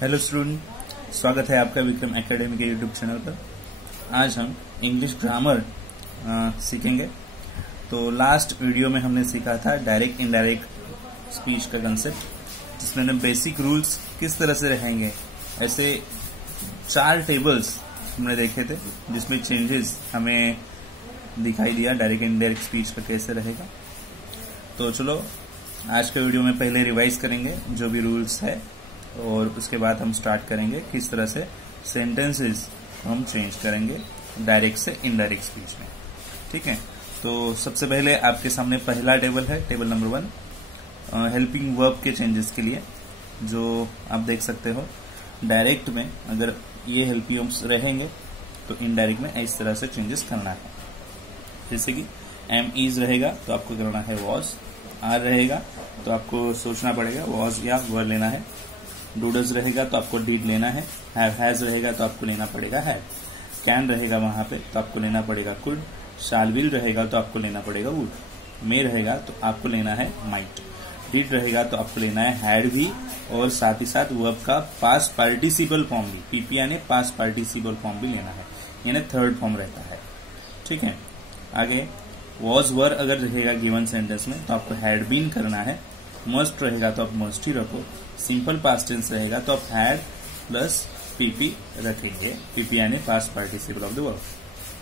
Hello student, स्वागत है आपका विक्रम एकेडमी के यूट्यूब चैनल पर। आज हम इंग्लिश ग्रामर सीखेंगे। तो लास्ट वीडियो में हमने सीखा था डायरेक्ट इनडायरेक्ट स्पीच का कंसेप्ट, जिसमें बेसिक रूल्स किस तरह से रहेंगे। ऐसे 4 टेबल्स हमने देखे थे जिसमें चेंजेस हमें दिखाई दिया डायरेक्ट इनडायरेक्ट स्पीच का कैसे रहेगा। तो चलो आज के वीडियो में पहले रिवाइज करेंगे जो भी रूल्स है, और उसके बाद हम स्टार्ट करेंगे किस तरह से सेंटेंसेस हम चेंज करेंगे डायरेक्ट से इनडायरेक्ट स्पीच में। ठीक है, तो सबसे पहले आपके सामने पहला टेबल है, टेबल नंबर 1 हेल्पिंग वर्ब के चेंजेस के लिए, जो आप देख सकते हो। डायरेक्ट में अगर ये हेल्पिंग वर्ब्स रहेंगे तो इनडायरेक्ट में इस तरह से चेंजेस करना है। जैसे कि एम इज रहेगा तो आपको करना है वॉज, आर रहेगा तो आपको सोचना पड़ेगा वॉज या वर लेना है, डूडज रहेगा तो आपको डीड लेना है, हैज रहेगा तो आपको लेना पड़ेगा हैव, कैन रहेगा वहां पे तो आपको लेना पड़ेगा कुड, शाल विल रहेगा तो आपको लेना पड़ेगा वुड, मे रहेगा तो आपको लेना है माइट, डिड रहेगा तो आपको लेना है हैड भी, और साथ ही साथ वर्ब का पास्ट पार्टिसिपल फॉर्म भी, पीपी यानी पास्ट पार्टिसिपल फॉर्म भी लेना है, यानी थर्ड फॉर्म रहता है। ठीक है, आगे वॉज वर अगर रहेगा गिवन सेंटेंस में तो आपको हैड बीन करना है, मस्ट रहेगा तो आप मस्ट ही रखो, सिंपल पास्ट टेंस रहेगा तो आप हैड प्लस पीपी रखेंगे, पीपी यानी past participle of the verb.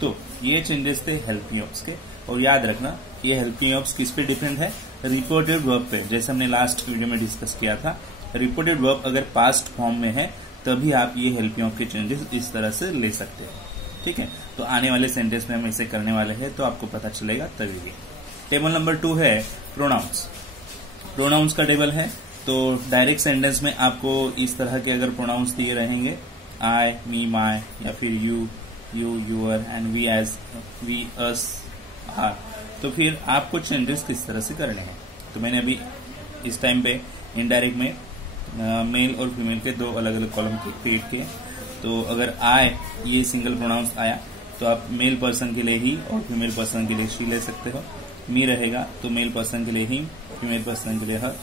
तो ये चेंजेस थे हेल्पिंग वर्ब्स के, और याद रखना ये हेल्पिंग वर्ब्स किस पे डिपेंड है, रिपोर्टेड वर्ब पे। जैसे हमने लास्ट वीडियो में डिस्कस किया था, रिपोर्टेड वर्ब अगर पास्ट फॉर्म में है तभी आप ये हेल्पिंग वर्ब के चेंजेस इस तरह से ले सकते हो। ठीक है, तो आने वाले सेंटेंस में हम इसे करने वाले हैं तो आपको पता चलेगा तभी। टेबल नंबर 2 है प्रोनाउंस। प्रोनाउंस का टेबल है, तो डायरेक्ट सेंटेंस में आपको इस तरह के अगर प्रोनाउंस दिए रहेंगे, आई, मी, माई, या फिर you, your and we, as, we, us, are, तो फिर आपको चेंजेस किस तरह से करने हैं। तो मैंने अभी इस टाइम पे इनडायरेक्ट में मेल और फीमेल के 2 अलग अलग कॉलम क्रिएट किए। तो अगर आई ये सिंगल प्रोनाउंस आया तो आप मेल पर्सन के लिए ही और फीमेल पर्सन के लिए शी ले सकते हो। मी रहेगा तो मेल पर्सन के लिए ही, फीमेल पर्सन के लिए हर।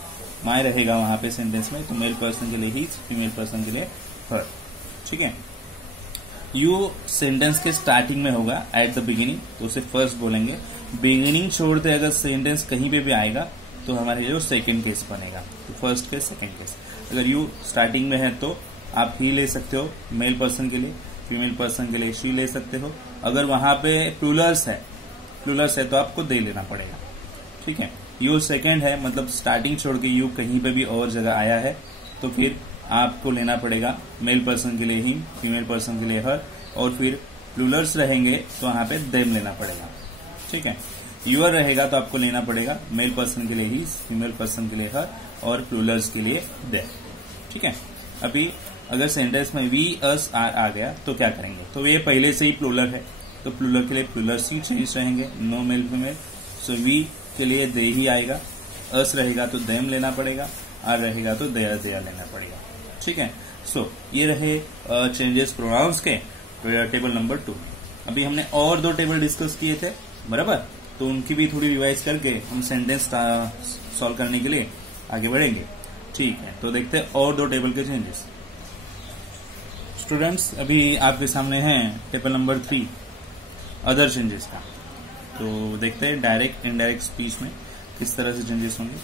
माई रहेगा वहां पे सेंटेंस में तो मेल पर्सन के लिए ही, फीमेल पर्सन के लिए हर। ठीक है, यू सेंटेंस के स्टार्टिंग में होगा एट द बिगिनिंग, तो उसे फर्स्ट बोलेंगे। बिगिनिंग छोड़ते अगर सेंटेंस कहीं पे भी आएगा तो हमारे जो सेकेंड केस बनेगा, तो फर्स्ट केस सेकेंड केस। अगर यू स्टार्टिंग में है तो आप ही ले सकते हो मेल पर्सन के लिए, फीमेल पर्सन के लिए शी ले सकते हो। अगर वहां पे प्लूरल्स है तो आपको दे लेना पड़ेगा। ठीक है, यू सेकेंड है, मतलब स्टार्टिंग छोड़ के यू कहीं पे भी और जगह आया है तो फिर आपको लेना पड़ेगा मेल पर्सन के लिए ही, फीमेल पर्सन के लिए हर, और फिर प्लूरल्स रहेंगे तो वहां पे देम लेना पड़ेगा। ठीक है, यूअर रहेगा तो आपको लेना पड़ेगा मेल पर्सन के लिए ही, फीमेल पर्सन के लिए हर, और प्लूरल्स के लिए दे। ठीक है, अभी अगर सेंटेंस में वी, अस, आर आ गया तो क्या करेंगे, तो ये पहले से ही प्लूरल है तो प्लूरल के लिए प्लूरल्स ही चेंज रहेंगे, no male female. So we के लिए दे ही आएगा, अस रहेगा तो देम लेना पड़ेगा, आर रहेगा तो देयर लेना पड़ेगा। ठीक है, सो ये रहे चेंजेस प्रोनाउंस के टेबल नंबर 2। अभी हमने और 2 टेबल डिस्कस किए थे बराबर, तो उनकी भी थोड़ी रिवाइज करके हम सेंटेंस सॉल्व करने के लिए आगे बढ़ेंगे। ठीक है, तो देखते हैं और 2 टेबल के चेंजेस। स्टूडेंट्स, अभी आपके सामने है टेबल नंबर 3 अदर चेंजेस का। तो देखते हैं डायरेक्ट इनडायरेक्ट स्पीच में किस तरह से चेंजेस होंगे।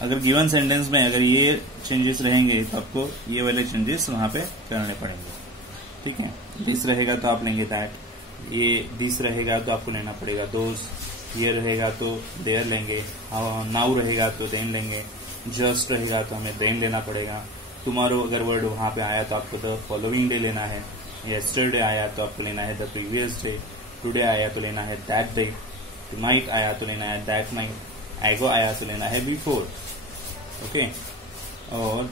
अगर गिवन सेंटेंस में अगर ये चेंजेस रहेंगे तो आपको ये वाले चेंजेस वहां पे करने पड़ेंगे। ठीक है, दिस रहेगा तो आप लेंगे दैट, ये दिस रहेगा तो आपको लेना पड़ेगा दोस, ये रहेगा तो देयर लेंगे, नाउ रहेगा तो देन लेंगे, जस्ट रहेगा तो हमें देन लेना पड़ेगा, टुमारो अगर वर्ड वहां पे आया तो आपको द फॉलोइंग डे लेना है, यस्टरडे आया तो आपको लेना है द प्रीवियस डे, टुडे आया तो लेना है दैट डे, टुनाइट आया तो लेना है दैट नाइट, एगो आया तो लेना है बिफोर। ओके, और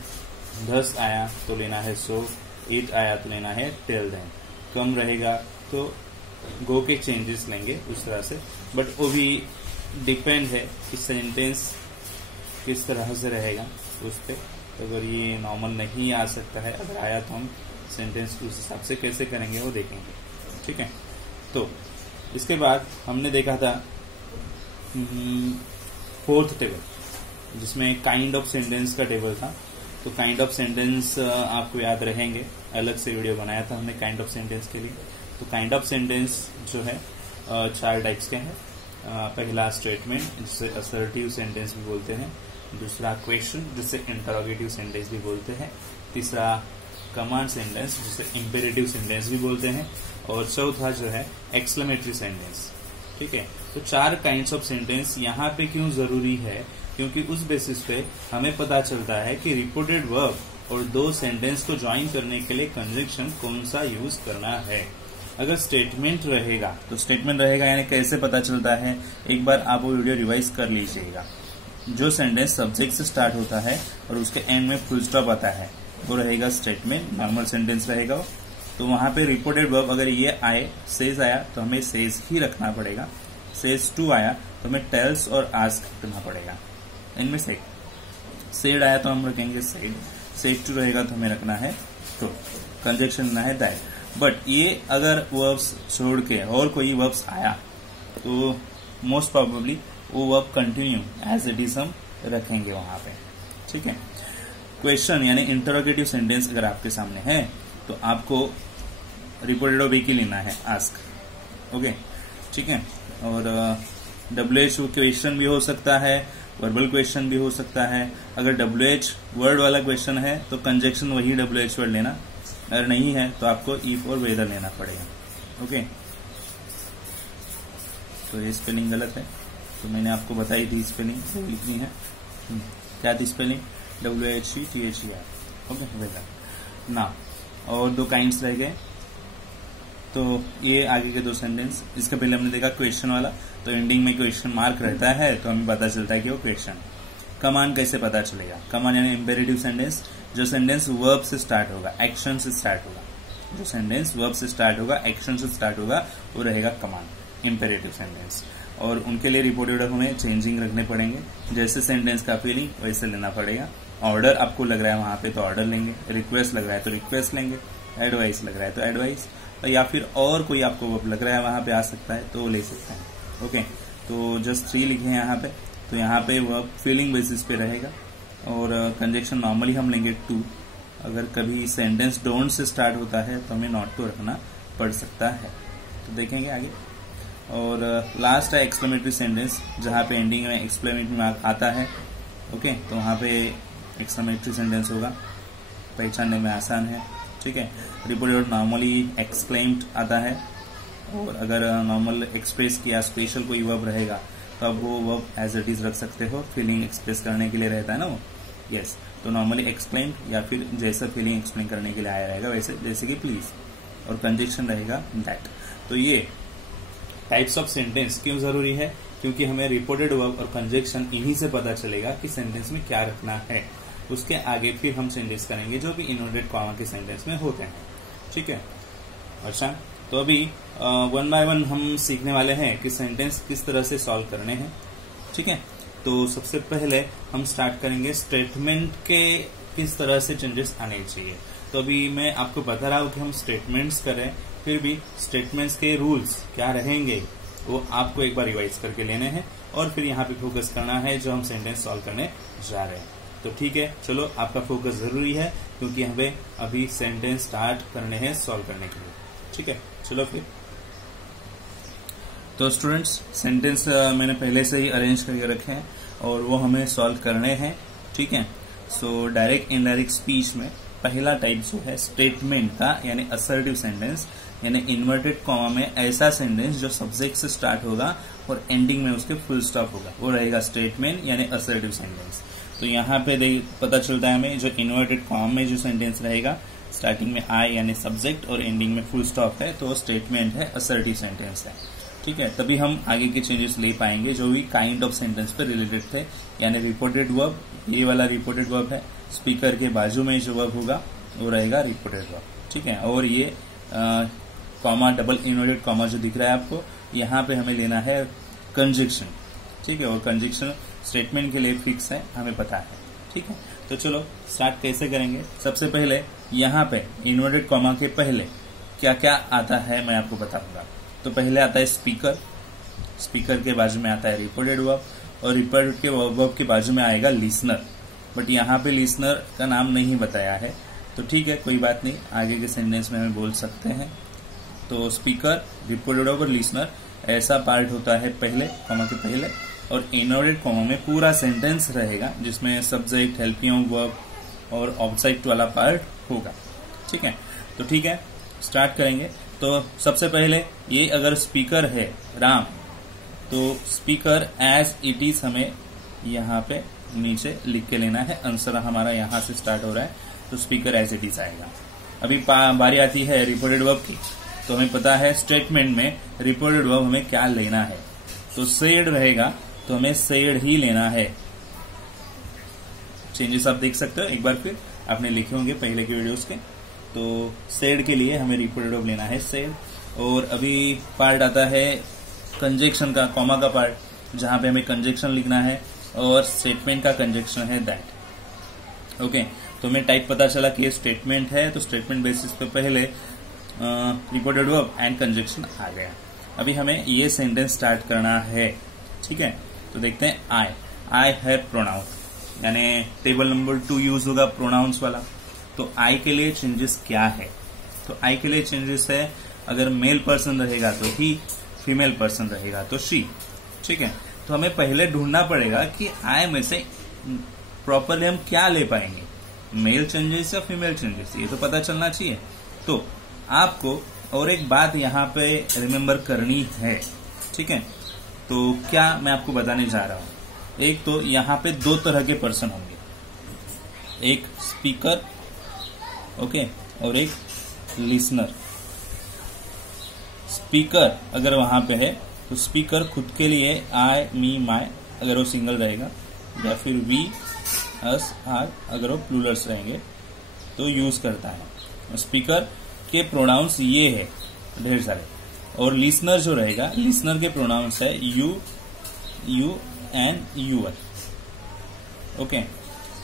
दस आया तो लेना है सो, इट आया तो लेना है टिल देन, कम रहेगा तो गो के चेंजेस लेंगे उस तरह से, बट वो भी डिपेंड है कि सेंटेंस किस तरह से रहेगा उस पर। अगर ये नॉर्मल नहीं आ सकता है, अगर आया तो हम सेंटेंस उस हिसाब से कैसे करेंगे वो देखेंगे। ठीक है, तो इसके बाद हमने देखा था 4th टेबल, जिसमें काइंड ऑफ सेंटेंस का टेबल था। तो तो काइंड ऑफ सेंटेंस आपको याद रहेंगे, अलग से वीडियो बनाया था हमने काइंड ऑफ सेंटेंस के लिए। तो काइंड ऑफ सेंटेंस जो है 4 टाइप्स के हैं। पहला स्टेटमेंट, जिसे असर्टिव सेंटेंस भी बोलते हैं। दूसरा क्वेश्चन, जिसे इंटरोगेटिव सेंटेंस भी बोलते हैं। तीसरा कमांड सेंटेंस, जिसे इंपेरेटिव सेंटेंस भी बोलते हैं। और चौथा जो है एक्सक्लेमेटरी सेंटेंस। ठीक है, तो 4 काइंड्स ऑफ सेंटेंस यहाँ पे क्यों जरूरी है, क्योंकि उस बेसिस पे हमें पता चलता है कि रिपोर्टेड वर्ब और 2 सेंटेंस को ज्वाइन करने के लिए कंजंक्शन कौन सा यूज करना है। अगर स्टेटमेंट रहेगा तो स्टेटमेंट रहेगा यानी कैसे पता चलता है, एक बार आप वो वीडियो रिवाइज कर लीजिएगा। जो सेंटेंस सब्जेक्ट से स्टार्ट होता है और उसके एंड में फुल स्टॉप आता है वो रहेगा स्टेटमेंट, नॉर्मल सेंटेंस रहेगा वो। तो वहां पे रिपोर्टेड वर्ब अगर ये आए, सेज आया तो हमें सेज ही रखना पड़ेगा। सेज टू आया तो हमें टेल्स और आस्क रखना पड़ेगा। इनमें से सेड आया तो हम रखेंगे सेड, सेड टू रहेगा तो हमें रखना है तो, कंजक्शन लेना है दैट। बट ये अगर वर्ब्स छोड़ के और कोई वर्ब्स आया तो मोस्ट प्रोबेबली वो verb continue as it is हम रखेंगे वहां पे। ठीक है, क्वेश्चन यानी इंटरोगेटिव सेंटेंस अगर आपके सामने है तो आपको रिपोर्टेड वर्ब एक ही लेना है, आस्क। ओके, ठीक है। और WH क्वेश्चन भी हो सकता है, वर्बल क्वेश्चन भी हो सकता है। अगर WH वर्ड वाला क्वेश्चन है तो कंजक्शन वही WH वर्ड लेना, अगर नहीं है तो आपको इफ और वेदर लेना पड़ेगा। ओके, तो ये स्पेलिंग गलत है तो मैंने आपको बताई थी स्पेलिंग वो लिखनी है। क्या थी स्पेलिंग? WHETHER। ओके, वेदर ना। और 2 काइंड्स रह गए, तो ये आगे के 2 सेंटेंस। इसके पहले हमने देखा क्वेश्चन वाला, तो एंडिंग में क्वेश्चन मार्क रहता है तो हमें पता चलता है कि वो क्वेश्चन। कमांड कैसे पता चलेगा? कमांड यानी इंपेरेटिव सेंटेंस, जो सेंटेंस वर्ब से स्टार्ट होगा, एक्शन से स्टार्ट होगा। जो सेंटेंस वर्ब से स्टार्ट होगा, एक्शन से स्टार्ट होगा, वो रहेगा कमांड, इंपेरेटिव सेंटेंस। और उनके लिए रिपोर्टेड हमें चेंजिंग रखने पड़ेंगे, जैसे सेंटेंस का फीलिंग वैसे लेना पड़ेगा। ऑर्डर आपको लग रहा है वहां पे तो ऑर्डर लेंगे, रिक्वेस्ट लग रहा है तो रिक्वेस्ट लेंगे, एडवाइस लग रहा है तो एडवाइस, या फिर और कोई आपको वर्ब लग रहा है वहां पे आ सकता है तो वो ले सकते हैं। ओके, तो जस्ट 3 लिखे हैं यहाँ पे, तो यहाँ पे वर्ब फीलिंग बेसिस पे रहेगा। और कंजक्शन नॉर्मली हम लेंगे टू। अगर कभी सेंटेंस डोंट से स्टार्ट होता है तो हमें नॉट टू रखना पड़ सकता है, तो देखेंगे आगे। और लास्ट है एक्सक्लेमेटरी सेंटेंस, जहाँ पे एंडिंग में एक्सक्लेमेटरी मार्क आता है। ओके, तो वहाँ पे एक्सक्लेमेटरी सेंटेंस होगा, पहचानने में आसान है। ठीक है, रिपोर्टेड नॉर्मली एक्सक्लेम्ड आता है, और अगर नॉर्मल एक्सप्रेस किया स्पेशल कोई वर्ब रहेगा तो अब वो वर्ब एज इट इज रख सकते हो, फीलिंग एक्सप्रेस करने के लिए रहता है ना वो। यस, तो नॉर्मली एक्सप्लेन्ड या फिर जैसा फीलिंग एक्सप्लेन करने के लिए आया रहेगा वैसे, जैसे कि प्लीज, और कंजक्शन रहेगा दैट। तो ये टाइप्स ऑफ सेंटेंस क्यों जरूरी है, क्योंकि हमें रिपोर्टेड वर्ब और कंजक्शन इन्हीं से पता चलेगा कि सेंटेंस में क्या रखना है। उसके आगे फिर हम सेंटेंस करेंगे जो कि इन्वर्टेड कॉमा के सेंटेंस में होते हैं। ठीक है, अच्छा, तो अभी 1 बाय 1 हम सीखने वाले हैं कि सेंटेंस किस तरह से सॉल्व करने हैं। ठीक है, तो सबसे पहले हम स्टार्ट करेंगे स्टेटमेंट के किस तरह से चेंजेस आने चाहिए। तो अभी मैं आपको बता रहा हूं कि हम स्टेटमेंट्स करें, फिर भी स्टेटमेंट्स के रूल्स क्या रहेंगे वो आपको एक बार रिवाइज करके लेने हैं, और फिर यहाँ पे फोकस करना है जो हम सेंटेंस सॉल्व करने जा रहे हैं। तो ठीक है, चलो, आपका फोकस जरूरी है क्योंकि हमें अभी सेंटेंस स्टार्ट करने हैं सॉल्व करने के लिए। ठीक है, चलो फिर। तो स्टूडेंट्स, सेंटेंस मैंने पहले से ही अरेंज करके रखे हैं और वो हमें सॉल्व करने हैं। ठीक है, सो डायरेक्ट इनडायरेक्ट स्पीच में पहला टाइप जो है स्टेटमेंट का, यानी असर्टिव सेंटेंस, यानी इन्वर्टेड कॉमा में ऐसा सेंटेंस जो सब्जेक्ट से स्टार्ट होगा और एंडिंग में उसके फुल स्टॉप होगा, वो रहेगा स्टेटमेंट यानी असर्टिव सेंटेंस। तो यहाँ पे पता चलता है हमें जो इन्वर्टेड कॉमा में जो सेंटेंस रहेगा, स्टार्टिंग में आई यानी सब्जेक्ट और एंडिंग में फुल स्टॉप है, तो स्टेटमेंट है, असर्टिव सेंटेंस है। ठीक है, तभी हम आगे के चेंजेस ले पाएंगे जो भी काइंड ऑफ सेंटेंस पे रिलेटेड थे, यानी रिपोर्टेड वर्ब, ये वाला रिपोर्टेड वर्ब है, स्पीकर के बाजू में जो वर्ब होगा वो रहेगा रिपोर्टेड वर्ब। ठीक है, और ये कॉमा, डबल इन्वर्टेड कॉमा जो दिख रहा है आपको, यहाँ पे हमें लेना है कंजक्शन। ठीक है, और कंजक्शन स्टेटमेंट के लिए फिक्स है, हमें पता है। ठीक है, तो चलो स्टार्ट कैसे करेंगे। सबसे पहले यहाँ पे इन्वर्टेड कॉमा के पहले क्या क्या आता है मैं आपको बताऊंगा। तो पहले आता है स्पीकर, स्पीकर के बाजू में आता है रिपोर्टेड वर्ब, और रिपोर्टेड के वर्ब के बाजू में आएगा लिसनर। बट यहाँ पे लिसनर का नाम नहीं बताया है, तो ठीक है, कोई बात नहीं, आगे के सेंटेंस में हम बोल सकते हैं। तो स्पीकर, रिपोर्टेड वर्ब और लिसनर ऐसा पार्ट होता है पहले, कॉमा के पहले, और इनवर्टेड कॉमा में पूरा सेंटेंस रहेगा जिसमें सब्जेक्ट, हेल्पिंग वर्ब और ऑब्जेक्ट वाला पार्ट होगा। ठीक है, तो ठीक है, स्टार्ट करेंगे। तो सबसे पहले ये अगर स्पीकर है राम, तो स्पीकर एज इट इज हमें यहाँ पे नीचे लिख के लेना है। आंसर हमारा यहाँ से स्टार्ट हो रहा है, तो स्पीकर एज इट इज आएगा। अभी बारी आती है रिपोर्टेड वर्ब की, तो हमें पता है स्टेटमेंट में रिपोर्टेड वर्ब हमें क्या लेना है। तो सेड रहेगा, तो हमें सेड ही लेना है। चेंजेस आप देख सकते हो, एक बार फिर आपने लिखे होंगे पहले के वीडियोस के। तो सेड के लिए हमें रिपोर्टेड वर्ब लेना है सेड। और अभी पार्ट आता है कंजक्शन का, कॉमा का पार्ट, जहां पे हमें कंजक्शन लिखना है और स्टेटमेंट का कंजक्शन है दैट। ओके, तो हमें टाइप पता चला कि ये स्टेटमेंट है, तो स्टेटमेंट बेसिस पे पहले रिपोर्टेड वर्ब एंड कंजक्शन आ गया। अभी हमें ये सेंटेंस स्टार्ट करना है। ठीक है, तो देखते हैं आई हैव प्रोनाउन, यानी टेबल नंबर 2 यूज होगा प्रोनाउंस वाला। तो आई के लिए चेंजेस क्या है? तो आई के लिए चेंजेस है, अगर मेल पर्सन रहेगा तो ही, फीमेल पर्सन रहेगा तो शी। ठीक है, तो हमें पहले ढूंढना पड़ेगा कि आई में से प्रॉपरली हम क्या ले पाएंगे, मेल चेंजेस या फीमेल चेंजेस, ये तो पता चलना चाहिए। तो आपको और एक बात यहाँ पे रिमेम्बर करनी है। ठीक है, तो क्या मैं आपको बताने जा रहा हूं। एक तो यहाँ पे 2 तरह के पर्सन होंगे, एक स्पीकर, ओके, और एक लिसनर। स्पीकर अगर वहां पे है तो स्पीकर खुद के लिए आई, मी, माई अगर वो सिंगल रहेगा, या फिर वी, अस, आर अगर वो प्लूरल्स रहेंगे तो यूज करता है। स्पीकर के प्रोनाउंस ये है ढेर सारे, और लिसनर जो रहेगा, लिसनर के प्रोनाउंस है you, you and your. Okay,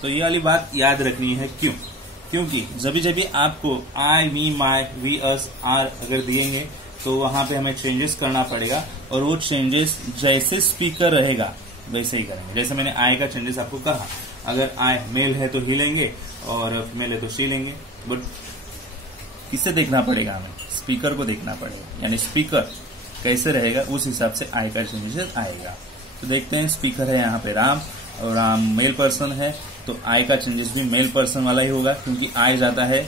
तो ये वाली बात याद रखनी है। क्यों? क्योंकि जब भी आपको आई, मी, माई, वी, अस, आर अगर दिएंगे तो वहां पे हमें चेंजेस करना पड़ेगा, और वो चेंजेस जैसे स्पीकर रहेगा वैसे ही करेंगे। जैसे मैंने आई का चेंजेस आपको कहा, अगर आई मेल है तो ही लेंगे और फीमेल है तो शी लेंगे। बट किसे देखना पड़ेगा? हमें स्पीकर को देखना पड़ेगा, यानी स्पीकर कैसे रहेगा उस हिसाब से आई का चेंजेस आएगा। तो देखते हैं, स्पीकर है यहाँ पे राम, और राम मेल पर्सन है, तो आई का चेंजेस भी मेल पर्सन वाला ही होगा, क्योंकि आई जाता है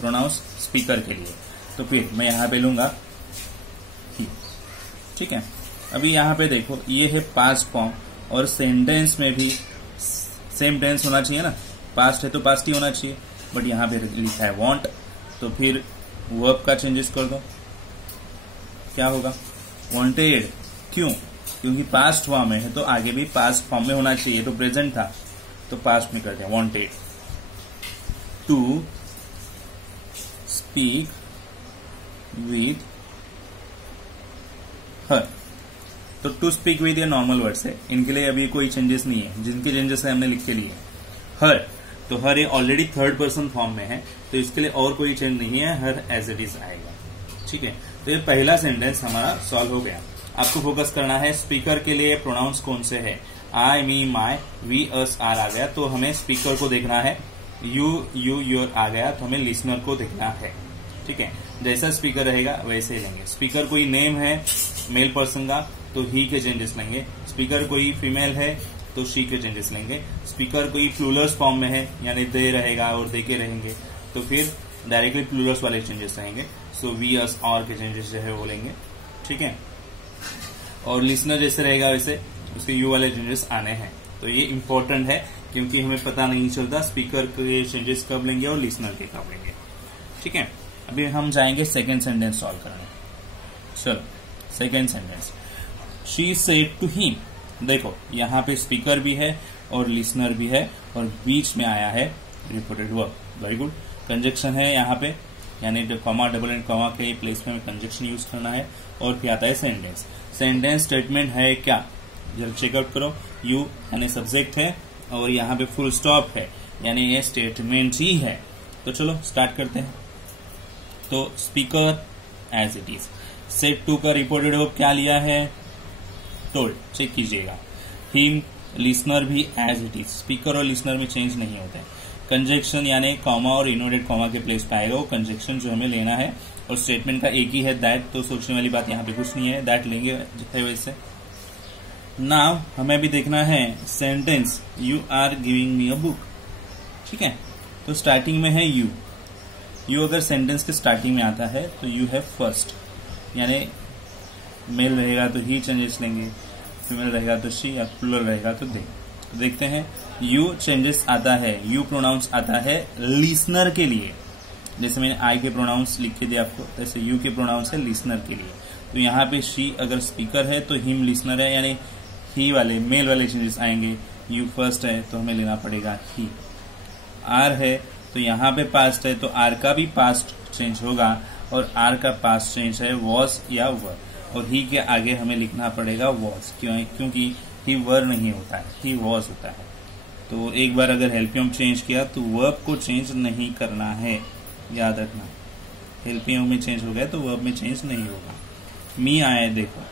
प्रोनाउंस स्पीकर के लिए। तो फिर मैं यहाँ पे लूंगा ही। ठीक है, अभी यहाँ पे देखो, ये है पास्ट फॉर्म, और सेंटेंस में भी सेम टेंस होना चाहिए ना, पास्ट है तो पास्ट ही होना चाहिए, बट यहाँ पे लिखा है वांट, तो फिर वर्ब का चेंजेस कर दो, क्या होगा? वांटेड। क्यों? क्योंकि पास्ट फॉर्म में है तो आगे भी पास्ट फॉर्म में होना चाहिए, तो प्रेजेंट था तो पास्ट में कर दिया, wanted. To speak with her, तो टू स्पीक विथ ये नॉर्मल वर्ड्स है, इनके लिए अभी कोई चेंजेस नहीं है। जिनके चेंजेस है हमने लिख के लिए। हर, तो हर ये ऑलरेडी थर्ड पर्सन फॉर्म में है, तो इसके लिए और कोई चेंज नहीं है, हर एज इट इज आएगा। ठीक है, तो ये पहला सेंटेंस हमारा सॉल्व हो गया। आपको फोकस करना है स्पीकर के लिए प्रोनाउंस कौन से है। आई, मी, माई, वी, अस, आर आ गया, तो हमें स्पीकर को देखना है। यू, यू, योर आ गया, तो हमें लिसनर को देखना है। ठीक है, जैसा स्पीकर रहेगा वैसे ही लेंगे। स्पीकर कोई नेम है मेल पर्सन का, तो ही के चेंजेस लेंगे। स्पीकर कोई फीमेल है तो शी के चेंजेस लेंगे। स्पीकर कोई प्लूरल्स फॉर्म में है, यानी दे रहेगा और दे के रहेंगे, तो फिर डायरेक्टली प्लूरल्स वाले चेंजेस रहेंगे। सो वी, अस, और के चेंजेस जो है वो लेंगे। ठीक है, और लिसनर जैसे रहेगा वैसे उसके यू वाले चेंजेस आने हैं। तो ये इंपॉर्टेंट है, क्योंकि हमें पता नहीं चलता स्पीकर के चेंजेस कब लेंगे और लिसनर के कब लेंगे। ठीक है, अभी हम जाएंगे सेकेंड सेंटेंस सॉल्व करने। चलो, second sentence, she said to him. देखो, यहाँ पे स्पीकर भी है और लिसनर भी है, और बीच में आया है reported verb. Very good. Conjunction है यहाँ पे, यानी कॉमा, डबल एंड कॉमा के प्लेस में कंजक्शन यूज करना है। और फिर आता है सेंटेंस। सेंटेंस स्टेटमेंट है क्या, जब चेकआउट करो। यू यानी सब्जेक्ट है, और यहाँ पे फुल स्टॉप है, यानी ये स्टेटमेंट ही है। तो चलो स्टार्ट करते हैं। तो speaker as it is. Said to का रिपोर्टेड वर्ब क्या लिया है? टोल्ड। चेक कीजिएगा। हिम लिसनर भी एज इट इज, स्पीकर और लिसनर में चेंज नहीं होता है। कंजक्शन यानी कॉमा और इनवर्टेड कॉमा के प्लेस पे आएगा वो कंजक्शन जो हमें लेना है, और स्टेटमेंट का एक ही है दैट, तो सोचने वाली बात यहाँ पे कुछ नहीं है, दैट लेंगे है वैसे। नाउ हमें भी देखना है sentence you are giving me a book, ठीक है। तो स्टार्टिंग में है यू, यू अगर सेंटेंस के स्टार्टिंग में आता है तो यू है फर्स्ट, यानी मेल रहेगा तो ही चेंजेस लेंगे, फीमेल रहेगा तो शी, या प्लूरल रहेगा तो दे। तो देखते हैं यू चेंजेस आता है, यू प्रोनाउंस आता है लिसनर के लिए, जैसे मैंने आई के प्रोनाउंस लिख के दिया आपको, जैसे यू के प्रोनाउंस है लिसनर के लिए। तो यहाँ पे शी अगर स्पीकर है तो हिम लिसनर है, यानी ही वाले मेल वाले चेंजेस आएंगे। यू फर्स्ट है तो हमें लेना पड़ेगा ही। आर है तो यहाँ पे पास्ट है तो आर का भी पास्ट चेंज होगा, और आर का पास्ट चेंज है वॉज या वर, और ही के आगे हमें लिखना पड़ेगा वॉज, क्योंकि ही वर नहीं होता है, ही वॉज होता है। तो एक बार अगर हेल्पियम चेंज किया तो वर्ब को चेंज नहीं करना है, याद रखना। हेल्पियम में चेंज हो गया तो वर्ब में चेंज नहीं होगा। मी आए देखो,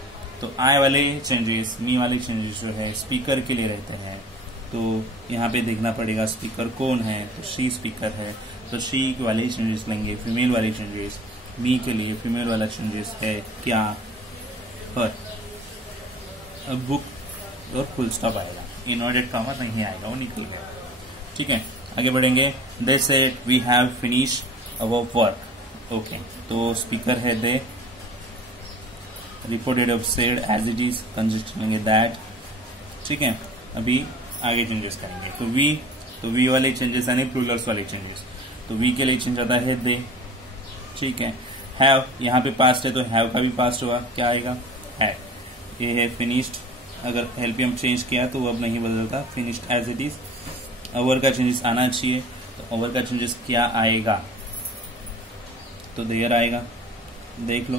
तो आए वाले चेंजेस, मी वाले चेंजेस जो है स्पीकर के लिए रहते हैं, तो यहाँ पे देखना पड़ेगा स्पीकर कौन है, तो शी स्पीकर है, तो शी वाले चेंजेस लेंगे। फीमेल वाले चेंजेस, मी के लिए फीमेल वाला चेंजेस है क्या, हर। अब बुक और फुल स्टॉप आएगा, इनवर्टेड कॉमा नहीं आएगा, वो निकल गया, ठीक है। आगे बढ़ेंगे। They said we have finish our work, okay. तो स्पीकर है they, reported of said as it is, conjunction लेंगे दैट, ठीक है। अभी आगे चेंजेस करेंगे। तो वी वाले चेंजेस यानी प्लूरल्स वाले चेंजेस, तो वी के लिए चेंज आता है दे, ठीक है। हैव यहाँ पे पास्ट है तो हैव का भी पास्ट हुआ, क्या आएगा है। ये है फिनिश्ड, अगर हेल्पियम चेंज किया तो वो अब नहीं बदलता, फिनिश्ड एज इट इज। अवर का चेंजेस आना चाहिए, तो अवर का चेंजेस क्या आएगा, तो देयर आएगा, देख लो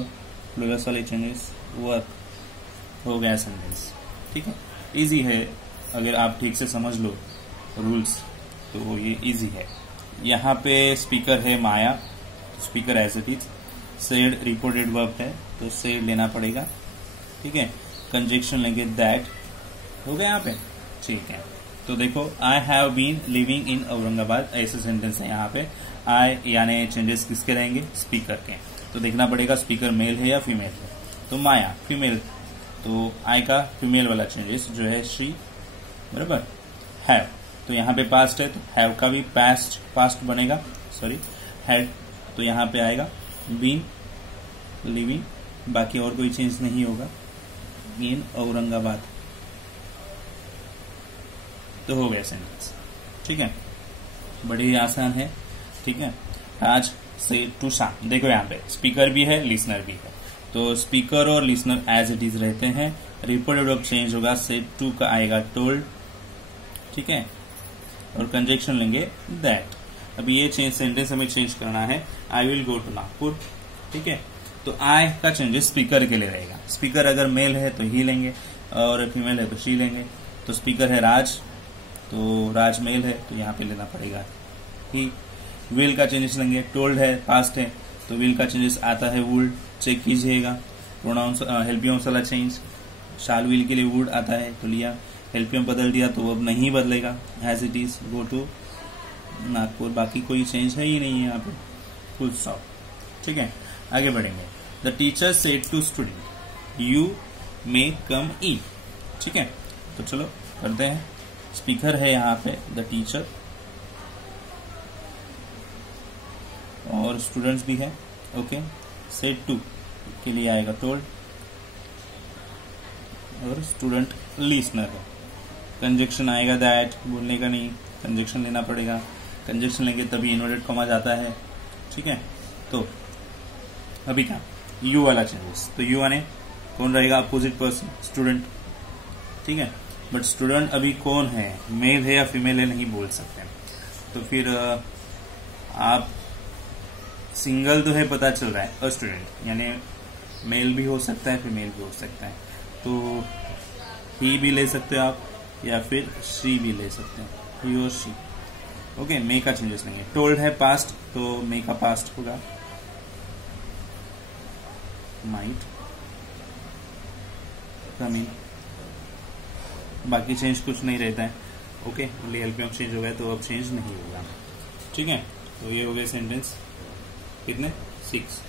प्लूरल्स वाले चेंजेस, वर्क हो गया सेंटेंस, ठीक है। इजी है, अगर आप ठीक से समझ लो रूल्स तो ये इजी है। यहाँ पे स्पीकर है Maya, speaker as it is. Said reported verb है तो सेड लेना पड़ेगा, ठीक है। कंजक्शन लेंगे दैट, हो गया यहाँ पे, ठीक है। तो देखो I have been living in Aurangabad, ऐसे सेंटेंस है यहाँ पे। आई यानी चेंजेस किसके रहेंगे, स्पीकर के। तो देखना पड़ेगा स्पीकर मेल है या फीमेल है, तो माया फीमेल, तो आई का फीमेल वाला चेंजेस जो है श्री, बराबर। हैव तो यहाँ पे पास्ट है तो हैव का भी पास्ट बनेगा, सॉरी हैड, तो यहाँ पे आएगा बीन लिविंग, बाकी और कोई चेंज नहीं होगा, इन औरंगाबाद, तो हो गया सेंटेंस, ठीक है। बड़ी आसान है, ठीक है। आज से टू शाम, देखो यहाँ पे स्पीकर भी है लिसनर भी है, तो स्पीकर और लिसनर एज इट इज रहते हैं। रिपोर्टेड वर्ब चेंज होगा, से टू का आएगा टोल्ड, ठीक है, और कंजक्शन लेंगे दैट। अभी ये चेंज सेंटेंस हमें चेंज करना है, I will go to Nagpur, ठीक है। तो आई का चेंजेस स्पीकर के लिए रहेगा, स्पीकर अगर मेल है तो ही लेंगे, और फीमेल है तो शी लेंगे। तो स्पीकर है राज, तो राज मेल है तो यहाँ पे लेना पड़ेगा ही। विल का चेंजेस लेंगे, टोल्ड है पास्ट है तो विल का चेंजेस आता है वुड, चेक कीजिएगा। प्रोनाउंस हेल्पियम्स वाला चेंज, शाल विल के लिए वुड आता है तो लिया, हेल्पियम बदल दिया तो अब नहीं बदलेगा, as it is go to Nagpur, बाकी कोई चेंज है ही नहीं है यहाँ पे, फुल स्टॉप, ठीक है। आगे बढ़ेंगे। The teacher said to student you may come in, ठीक है। तो चलो करते हैं। स्पीकर है यहाँ पे द टीचर, और स्टूडेंट्स भी है, ओके। सेड टू के लिए आएगा टोल्ड, और स्टूडेंट लिसनर है। कंजक्शन आएगा दैट, बोलने का नहीं, कंजक्शन लेना पड़ेगा, कंजक्शन लेंगे तभी इन्वर्टेड कॉमा जाता है, ठीक है। तो अभी क्या, यू वाला चेंजेस, तो यू आने कौन रहेगा, अपोजिट पर्सन स्टूडेंट, ठीक है। बट स्टूडेंट अभी कौन है, मेल है या फीमेल है नहीं बोल सकते, तो फिर आप सिंगल तो है पता चल रहा है, अ स्टूडेंट यानी मेल भी हो सकता है फीमेल भी हो सकता है, तो ही भी ले सकते हो आप या फिर शी भी ले सकते हैं, ही और शी, ओके। मे का चेंजेस लेंगे, टोल्ड है पास्ट तो मे का पास्ट होगा, माइट कम इन, बाकी चेंज कुछ नहीं रहता है। Okay, only helping of change हो गया तो अब चेंज नहीं होगा। ठीक है, तो ये हो गए सेंटेंस कितने 6।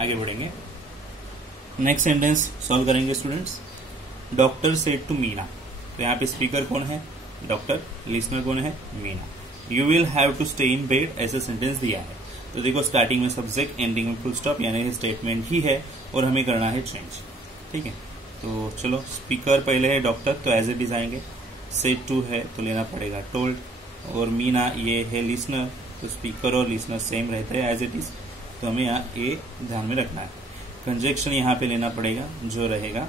आगे बढ़ेंगे, नेक्स्ट सेंटेंस सॉल्व करेंगे students. Doctor said to Meena, तो यहाँ पे स्पीकर कौन है? डॉक्टर। लिसनर कौन है? Meena. You will have to stay in bed, ऐसा सेंटेंस दिया है। तो देखो स्टार्टिंग में सब्जेक्ट, एंडिंग में फुल स्टॉप, यानी स्टेटमेंट ही है और हमें करना है चेंज। ठीक है, तो चलो स्पीकर पहले है डॉक्टर, तो एज इट इज आएंगे। सेड टू है तो लेना पड़ेगा टोल्ड, और मीना ये है लिसनर, तो स्पीकर और लिसनर सेम रहते हैं एज इट इज, तो हमें यहाँ ए ध्यान में रखना है। कंजक्शन यहाँ पे लेना पड़ेगा जो रहेगा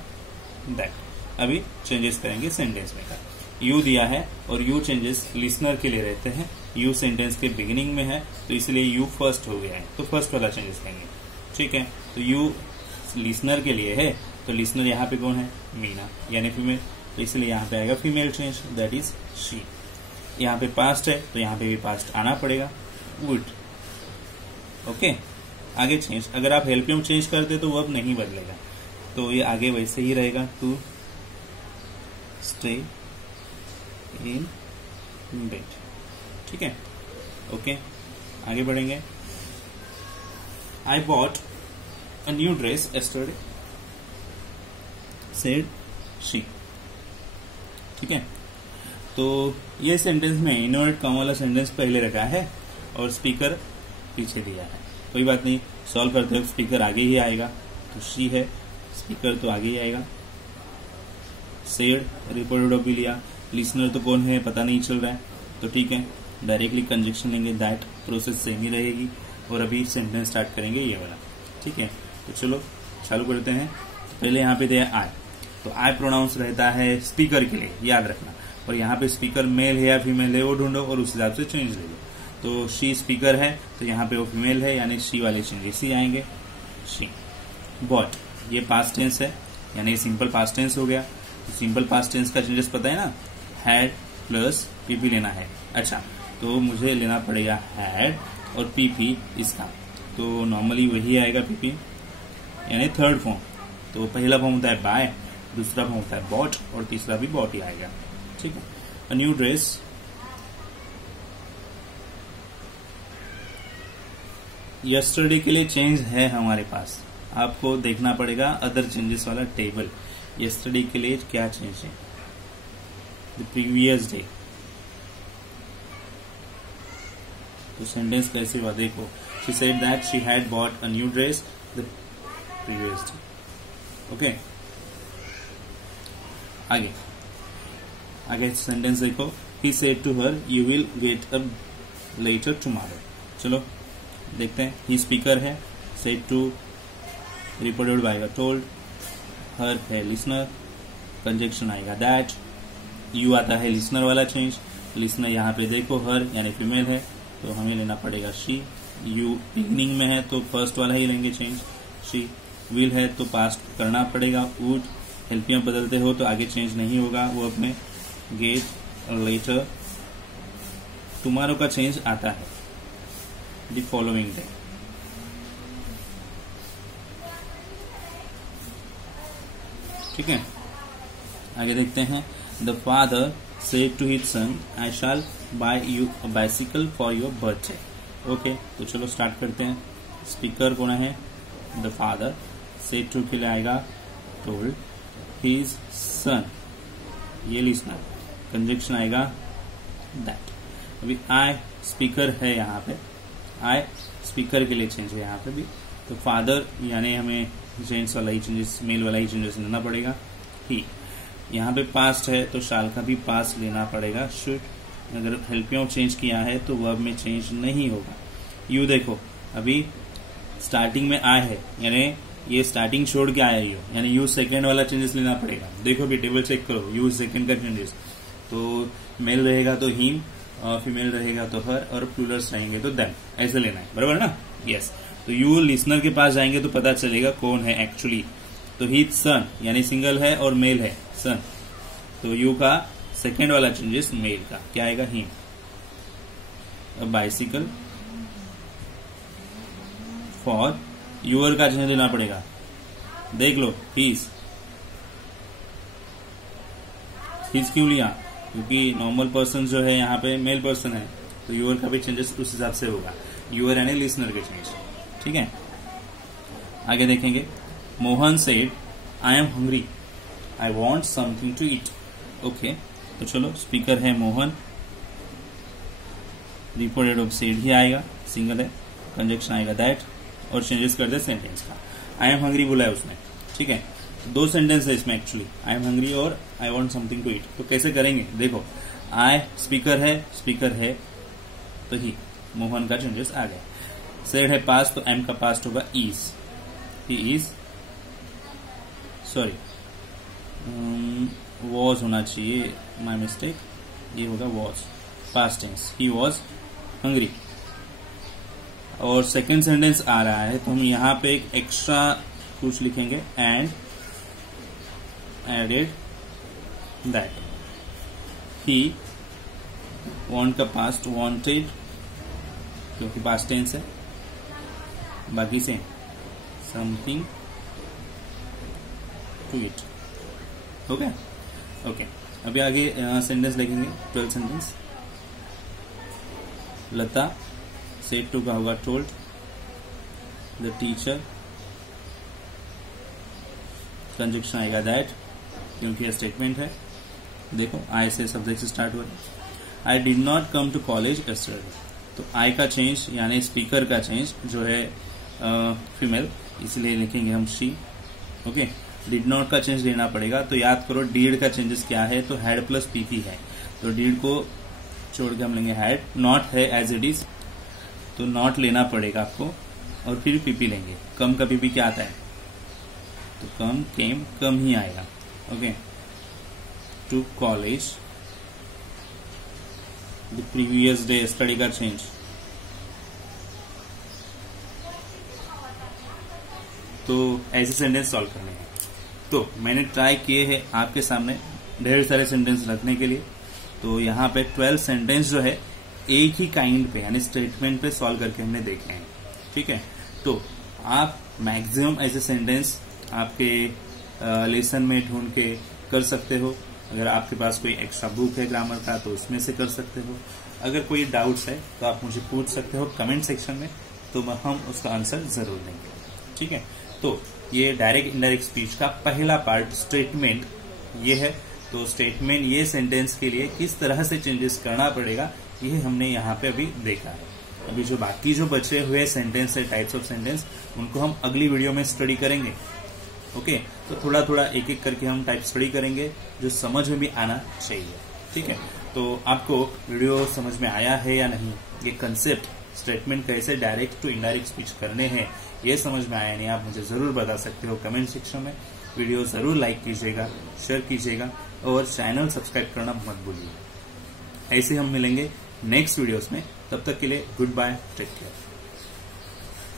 दैट। अभी चेंजेस करेंगे सेंटेंस में का। यू दिया है और यू चेंजेस लिसनर के लिए रहते हैं। यू सेंटेंस के बिगिनिंग में है तो इसलिए यू फर्स्ट हो गया है, तो फर्स्ट वाला चेंजेस करेंगे। ठीक है, तो यू लिसनर के लिए है, तो लिसनर यहाँ पे कौन है? मीना, यानी फीमेल, तो इसलिए यहाँ पे आएगा female change, that is she. यहाँ पे पास्ट है तो यहाँ पे भी पास्ट आना पड़ेगा, वुड। ओके, आगे चेंज, अगर आप हेल्पिंग चेंज करते तो वो अब नहीं बदलेगा, तो ये आगे वैसे ही रहेगा, टू स्टे इन बेड। ठीक है, ओके, आगे बढ़ेंगे। I bought a new dress yesterday, said she। ठीक है, तो ये सेंटेंस में इनवर्ट कॉमा वाला सेंटेंस पहले रखा है और स्पीकर पीछे दिया है। कोई बात नहीं, सॉल्व करते वक्त स्पीकर आगे ही आएगा, तो शी है, स्पीकर तो आगे ही आएगा। सेड रिपोर्टेड भी लिया, लिसनर तो कौन है पता नहीं चल रहा है, तो ठीक है डायरेक्टली कंजक्शन लेंगे, दैट प्रोसेस सेम ही रहेगी। और अभी सेंटेंस स्टार्ट करेंगे ये वाला। ठीक है, तो चलो चालू करते हैं। पहले यहाँ पे दिया आई, तो आई प्रोनाउंस रहता है स्पीकर के लिए, याद रखना। और यहाँ पे स्पीकर मेल है या फीमेल है वो ढूंढो और उस हिसाब से चेंज ले लो। तो शी स्पीकर है तो यहाँ पे वो फीमेल है, यानी शी वाले चेंजेस ही आएंगे, शी। बॉट ये पास्ट टेंस है, यानी सिंपल पास्ट टेंस हो गया। तो सिंपल पास्ट टेंस का चेंजेस पता है ना, हैड प्लस पीपी लेना है। अच्छा, तो मुझे लेना पड़ेगा हैड और पीपी इसका, तो नॉर्मली वही आएगा पीपी, यानी थर्ड फॉर्म। तो पहला फॉर्म होता है बाय, दूसरा फॉर्म होता है बॉट और तीसरा भी बॉट ही आएगा। ठीक है, अ न्यू ड्रेस, यस्टरडे के लिए चेंज है हमारे पास, आपको देखना पड़ेगा अदर चेंजेस वाला टेबल। यस्टरडे के लिए क्या चेंज है? The previous day. तो सेंटेंस कैसे हुआ देखो, she said that she had bought a new dress the previous day. Okay, आगे सेंटेंस देखो, he said to her you will get up later tomorrow. चलो देखते हैं, ही स्पीकर है, सेड टू रिपोर्टेड आएगा टोल्ड, हर है listener, conjunction आएगा that, you आता है लिसनर वाला चेंज। लिसनर यहाँ पे देखो हर यानी फीमेल है तो हमें लेना पड़ेगा शी। यू बिगिनिंग में है तो फर्स्ट वाला ही लेंगे चेंज, शी। विल है तो पास्ट करना पड़ेगा वुड। हेल्पियां बदलते हो तो आगे चेंज नहीं होगा, वो अपने गेट लेटर। टुमारो का चेंज आता है द फॉलोइंग डे। ठीक है, आगे देखते हैं। The father said to his son, I shall buy you a bicycle for your birthday. Okay, तो चलो स्टार्ट करते हैं। स्पीकर कौन है? The father. said to के लिए आएगा told, his son, ये लिसनर, कंजक्शन आएगा that। अभी I स्पीकर है यहाँ पे, I स्पीकर के लिए चेंज है यहाँ पे भी, तो फादर यानी हमें जेंट्स वाला ही चेंजेस, मेल वाला ही चेंजेस लेना पड़ेगा। ही यहाँ पे पास्ट है तो शाल का भी पास्ट लेना पड़ेगा शुड। अगर हेल्पिंग चेंज किया है तो वर्ब में चेंज नहीं होगा। यू देखो अभी स्टार्टिंग में आए है, यानी ये स्टार्टिंग छोड़ के आया यू, यानी यू सेकंड वाला चेंजेस लेना पड़ेगा। देखो भी टेबल चेक करो, यू सेकंड का चेंजेस, तो मेल रहेगा तो हिम, फीमेल रहेगा तो हर, और प्लूरल्स रहेंगे तो देम, ऐसे लेना है, बराबर ना? यस। तो यू लिसनर के पास जाएंगे तो पता चलेगा कौन है एक्चुअली। तो ही सन यानी सिंगल है और मेल है सन, तो यू का सेकेंड वाला चेंजेस मेल का क्या आएगा? हिम। अब बाइसिकल फॉर यूर का चेंज लेना पड़ेगा, देख लो, हीज। हिज क्यों लिया, क्योंकि नॉर्मल पर्सन जो है यहाँ पे मेल पर्सन है, तो यूर का भी चेंजेस उस हिसाब से होगा, यूर यानी लिसनर के चेंज। ठीक है, आगे देखेंगे। Mohan said I am hungry, I want something to eat. Okay, तो चलो स्पीकर है Mohan, reported of said he आएगा, सिंगल है, कंजक्शन आएगा दैट, और चेंजेस कर दे सेंटेंस का। आई एम हंग्री बोला है उसने। ठीक है, दो सेंटेंस है इसमें एक्चुअली, आई एम हंग्री और I want something to eat. तो कैसे करेंगे, देखो आई स्पीकर है तो ही, मोहन का चेंजेस आ गया। सेड है पास्ट, तो एम का पास्ट होगा is, he is, sorry was होना चाहिए, माई मिस्टेक, ये होगा was, past tense, he was hungry. और सेकेंड सेंटेंस आ रहा है तो हम यहाँ पे एक एक्स्ट्रा कुछ लिखेंगे, and added that, he want का पास्ट वांटेड, क्योंकि पास्ट टेंस है, बाकी से something to it. Okay okay, अभी आगे सेंटेंस लिखेंगे, 12 सेंटेंस। लता सेड टू का होगा टोल्ड द टीचर, कंजक्शन आएगा दैट, क्योंकि यह स्टेटमेंट है। देखो आई से सब्जेक्ट से स्टार्ट हो रहा है। I did not come to college yesterday, तो आई का चेंज यानी स्पीकर का चेंज जो है फीमेल, इसलिए लिखेंगे हम शी। ओके, डिड नॉट का चेंज लेना पड़ेगा, तो याद करो डीड का चेंजेस क्या है, तो हैड प्लस पीपी है, तो डीड को छोड़ के हम लेंगे हैड। नॉट है एज इट इज, तो नॉट लेना पड़ेगा आपको, और फिर पीपी लेंगे। कम का पीपी क्या आता है, तो कम, केम, कम ही आएगा। Okay, to college the previous day, study का चेंज, तो ऐसे सेंटेंस सॉल्व करने हैं। तो मैंने ट्राई किए हैं आपके सामने ढेर सारे सेंटेंस रखने के लिए, तो यहाँ पे 12 सेंटेंस जो है एक ही काइंड पे यानी स्टेटमेंट पे सॉल्व करके हमने देखे हैं। ठीक है, तो आप मैक्सिमम ऐसे सेंटेंस आपके लेसन में ढूंढ के कर सकते हो। अगर आपके पास कोई एक्स्ट्रा बुक है ग्रामर का तो उसमें से कर सकते हो। अगर कोई डाउट्स है तो आप मुझे पूछ सकते हो कमेंट सेक्शन में, तो हम उसका आंसर जरूर देंगे। ठीक है, तो ये डायरेक्ट इनडायरेक्ट स्पीच का पहला पार्ट स्टेटमेंट ये है। तो स्टेटमेंट ये सेंटेंस के लिए किस तरह से चेंजेस करना पड़ेगा ये हमने यहाँ पे अभी देखा है। अभी जो बाकी जो बचे हुए सेंटेंस है, टाइप्स ऑफ सेंटेंस, उनको हम अगली वीडियो में स्टडी करेंगे। ओके, तो थोड़ा थोड़ा एक एक करके हम टाइप स्टडी करेंगे जो समझ में भी आना चाहिए। ठीक है, तो आपको वीडियो समझ में आया है या नहीं, ये कंसेप्ट स्टेटमेंट कैसे डायरेक्ट टू इनडायरेक्ट स्पीच करने हैं ये समझ में आया नहीं, आप मुझे जरूर बता सकते हो कमेंट सेक्शन में। वीडियो जरूर लाइक कीजिएगा, शेयर कीजिएगा और चैनल सब्सक्राइब करना मत भूलिए। ऐसे हम मिलेंगे नेक्स्ट वीडियोस में, तब तक के लिए गुड बाय, टेक केयर।